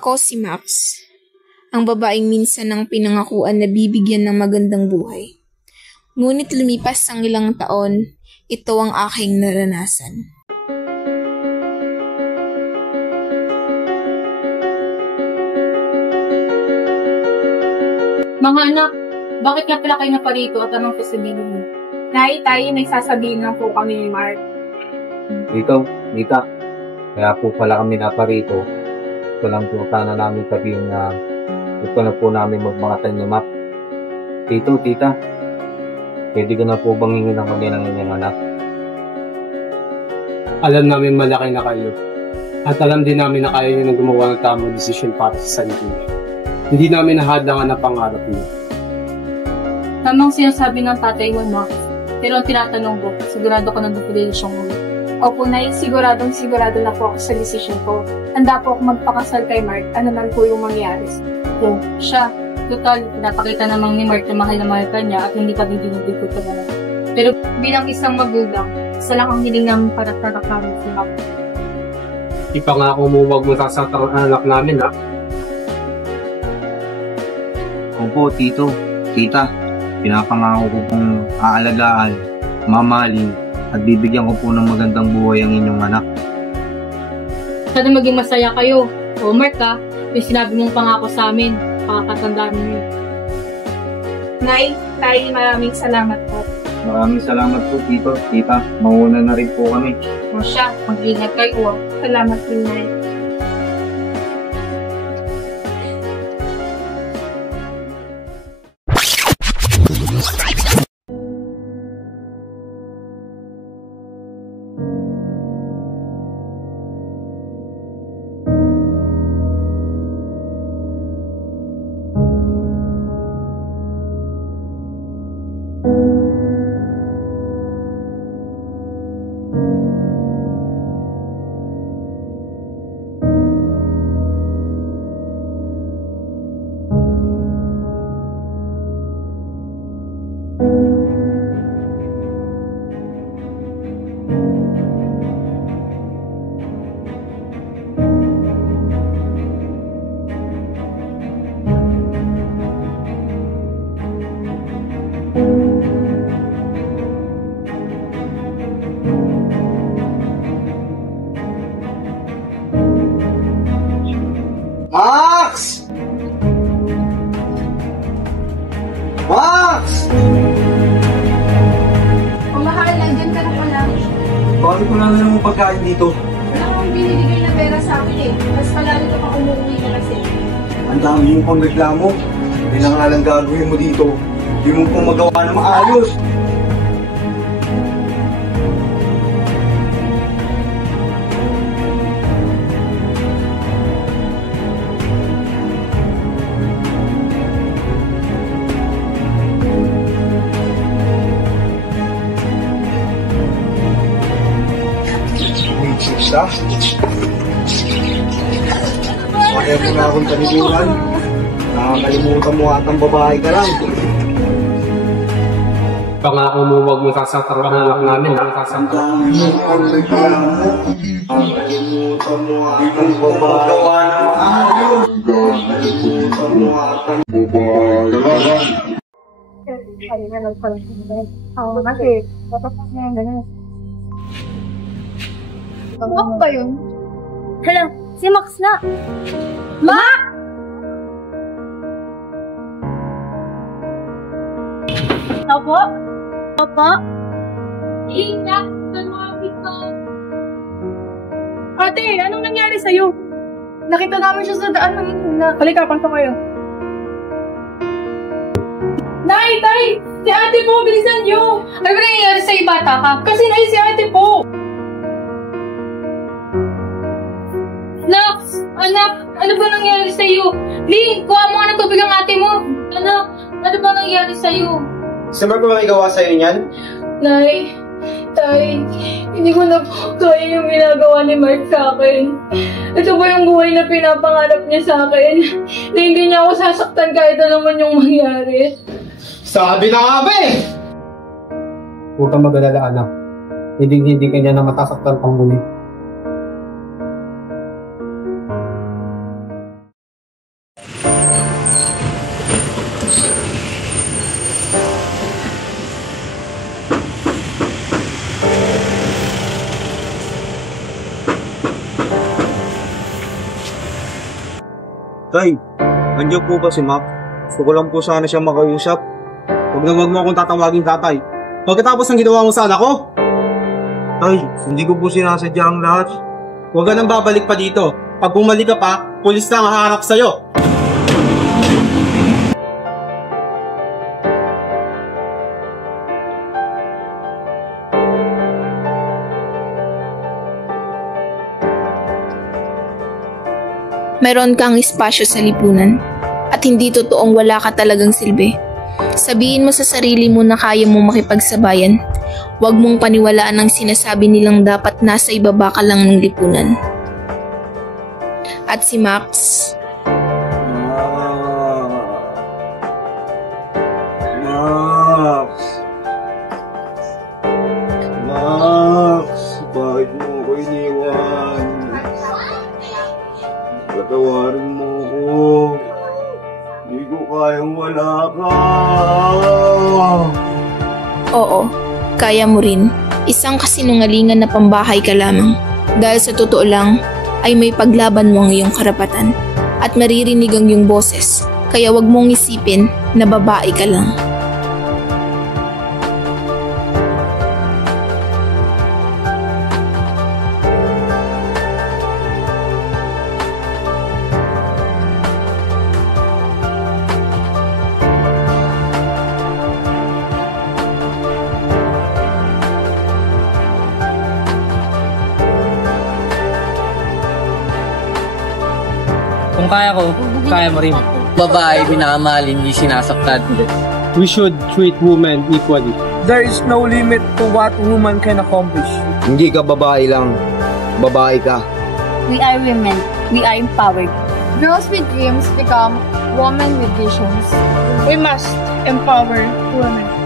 Ako si Max, ang babaeng minsan ng pinangakuan na bibigyan ng magandang buhay. Ngunit lumipas ang ilang taon, ito ang aking naranasan. Mga anak, bakit nga pala kayo naparito at anong sasabihin mo? Nay, tayo, may sasabihin lang po kami ni Mark. Dito, Nita. Kaya po pala kami naparito. Ito lang po sana namin sabihin na gusto na po namin magmakatan niya, Map. Tito, Tita, pwede ka na po bang hingin ng kami ng inyong anak? Alam namin malaki na kayo. At alam din namin na kaya nyo nang gumawa ng tamang desisyon para sa sarili niyo. Hindi namin nahadlangan ang pangarap niyo. Tamang sinasabi ng tatay mo, Max. Pero ang tinatanong ko, sigurado ka nag-desisyon mo. Opo, Nay, sigurado na po ako sa desisyon ko. Handa po ako magpakasal kay Mark. Ano man po yung mangyari. So, siya, total, pinapakita namang ni Mark na mahal ka niya at hindi ka dinudikot ka naman. Pero bilang isang magulang, isa lang ang hiling namin para namin si Max. Ipangako mo huwag mo sasaktan ang anak namin, ha? Opo, Tito, Tita, pinapangako ko pong aalagaan, mamahalin, at bibigyan ko po ng magandang buhay ang inyong anak. Sana maging masaya kayo. O Mark ha, yung sinabi mong pangako sa amin, pakakatandaan niyo. Nay, tayo, maraming salamat po. Maraming salamat po, Tito, Tita. Mauna na rin po kami. O siya, mag-ingat kayo. Salamat din, Nay. Max! Max! Mahal, nandyan ka na pala. Bakit ko lang naman pagkain dito? Wala akong binibigay na pera sa akin eh. Mas palalo ka pa umuwi na kasi. Ang dami yung pang reklamo. Hindi na nga lang gagawin mo dito. Hindi mo pong magawa na maayos. Siya? Kaya mo na akong paniguran. Nakakalimutan mo at ang babae ka lang. Pangako mo huwag mo sasaktan ang anak namin, ha? Sasaktan. Ang reklamo. Nakakalimutan mo at ang babae ka lang. Nakakalimutan mo at ang babae ka lang. Ay, nalang pala. Oo, kasi, dapat na yung ganun. Ano ba yun? Hala, si Max na! Max! Opo? Opo? Ingat! Tanwapit ko! Ate, anong nangyari sa'yo? Nakita namin siya sa daan ng Halika, pasok kayo. Nay! Tay! Si ate po! Bilisan niyo! Ano ba nangyayari sa'yo, bata ka? Kasi nay, si ate po! Nax! Anak! Ano ba nangyayari sa'yo? Lee! Kuha mo nga ng tubig ang ate mo! Anak! Ano ba nangyayari sa'yo? Sa ba gawa sa'yo niyan? Nay! Tay! Hindi ko na po kaya yung ginagawa ni Mark sa akin. Ito ba yung buhay na pinapangarap niya sa akin? Na hindi niya ako sasaktan kahit ano man yung mangyari. Sabi na nga ba eh! Huwag kang mag-alala, anak. Hindi ka niya na matasaktan pang muli. Tay, nandiyan po ba si Mac? Gusto ko lang po sana siya makausap. Huwag mo akong tatawagin, tatay. Pagkatapos ng ginawa mo sa anak ko, Tay, hindi ko po sinasadya ang lahat. huwag ka nang babalik pa dito. Pag bumalik ka pa, pulis na ang haharap sa'yo. Meron kang espasyo sa lipunan at hindi totoong wala ka talagang silbi. Sabihin mo sa sarili mo na kaya mo makipagsabayan. Huwag mong paniwalaan ang sinasabi nilang dapat nasa ibaba ka lang ng lipunan. At si Max, Max, bakit mo ko iniwan? Patawarin mo ko. Hindi ko kayang wala ka. oo, kaya mo rin. Isang kasinungalingan na pambahay ka lamang. Dahil sa totoo lang, ay may paglaban mo ang iyong karapatan. At maririnig ang iyong boses. Kaya wag mong isipin na babae ka lang. Kung kaya ko, kaya mo rin. Babae, minamahal, hindi sinasaktan. We should treat women equally. There is no limit to what woman can accomplish. Hindi ka babae lang. Babae ka. We are women. We are empowered. Girls with dreams become women with visions. We must empower women.